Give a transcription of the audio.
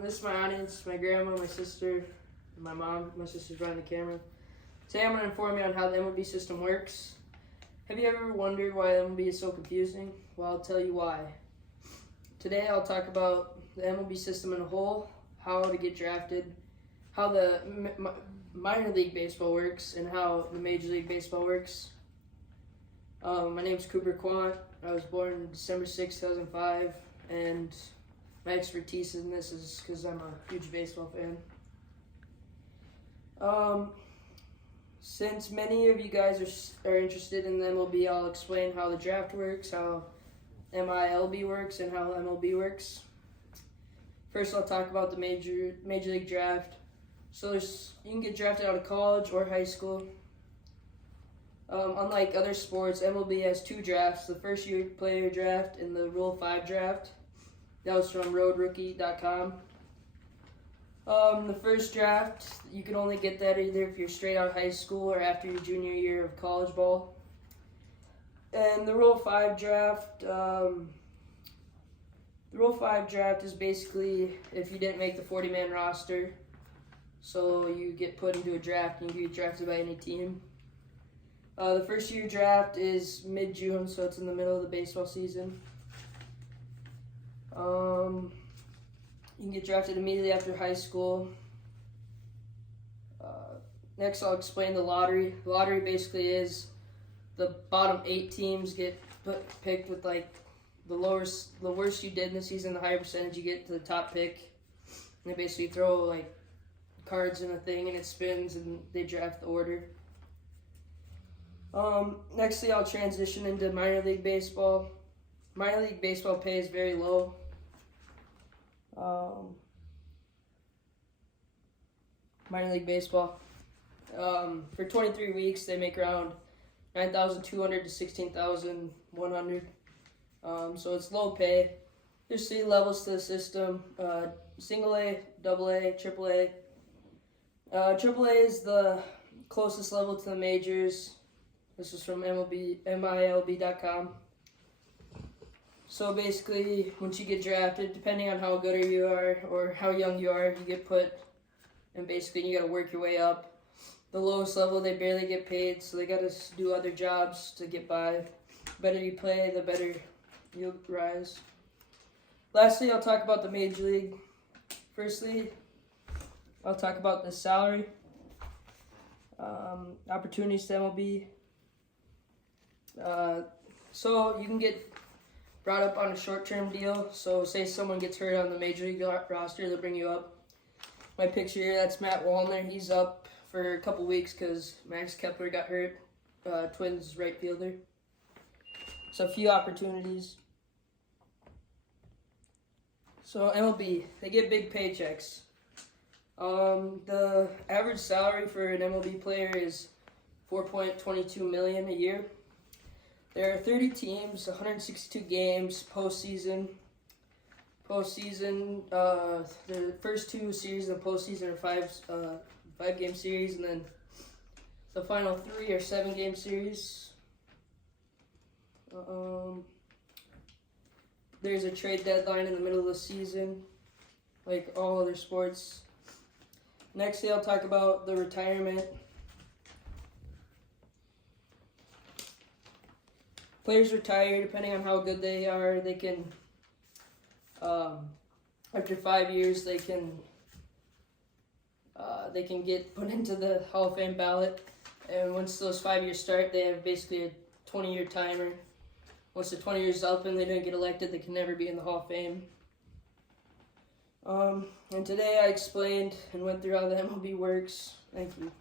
This is my audience, my grandma, my sister, my mom. My sister's behind the camera. Today I'm going to inform you on how the MLB system works. Have you ever wondered why the MLB is so confusing? Well, I'll tell you why. Today I'll talk about the MLB system in a whole, how to get drafted, how the minor league baseball works, and how the Major League Baseball works. My name is Cooper Quant. I was born December 6, 2005, and my expertise in this is because I'm a huge baseball fan. Since many of you guys are interested in the MLB, I'll explain how the draft works, how MILB works, and how MLB works. First, I'll talk about the Major League Draft. So you can get drafted out of college or high school. Unlike other sports, MLB has two drafts: the first year player draft and the Rule 5 draft. That was from RoadRookie.com. The first draft, you can only get that either if you're straight out of high school or after your junior year of college ball. And the Rule 5 draft, is basically if you didn't make the 40-man roster. So you get put into a draft and you get drafted by any team. The first year draft is mid-June, so it's in the middle of the baseball season. You can get drafted immediately after high school. Next, I'll explain the lottery. The lottery basically is the bottom 8 teams get picked with like the worst you did in the season, the higher percentage you get to the top pick. And they basically throw like cards in a thing and it spins and they draft the order. Nextly, I'll transition into minor league baseball. Minor league baseball pay is very low. Minor league baseball. For 23 weeks, they make around $9,200 to $16,100. So it's low pay. There's 3 levels to the system: single A, double A, triple A. Triple A is the closest level to the majors. This is from MILB.com. So basically, once you get drafted, depending on how good you are or how young you are, you get put, and basically you got to work your way up. The lowest level, they barely get paid, so they got to do other jobs to get by. The better you play, the better you'll rise. Lastly, I'll talk about the Major League. Firstly, I'll talk about the salary, opportunities to MLB. So you can get brought up on a short-term deal. So say someone gets hurt on the Major League roster, they'll bring you up. My picture here, that's Matt Wallner. He's up for a couple weeks because Max Kepler got hurt, Twins right fielder. So a few opportunities. So MLB, they get big paychecks. The average salary for an MLB player is $4.22 million a year. There are 30 teams, 162 games, postseason. The first 2 series in the postseason are 5-game series, and then the final 3 are 7-game series. There's a trade deadline in the middle of the season, like all other sports. Next, I'll talk about the retirement. Players retire depending on how good they are. They can, after 5 years, they can get put into the Hall of Fame ballot. And once those 5 years start, they have basically a 20-year timer. Once the 20 years is up and they don't get elected, they can never be in the Hall of Fame. And today I explained and went through how the MLB works. Thank you.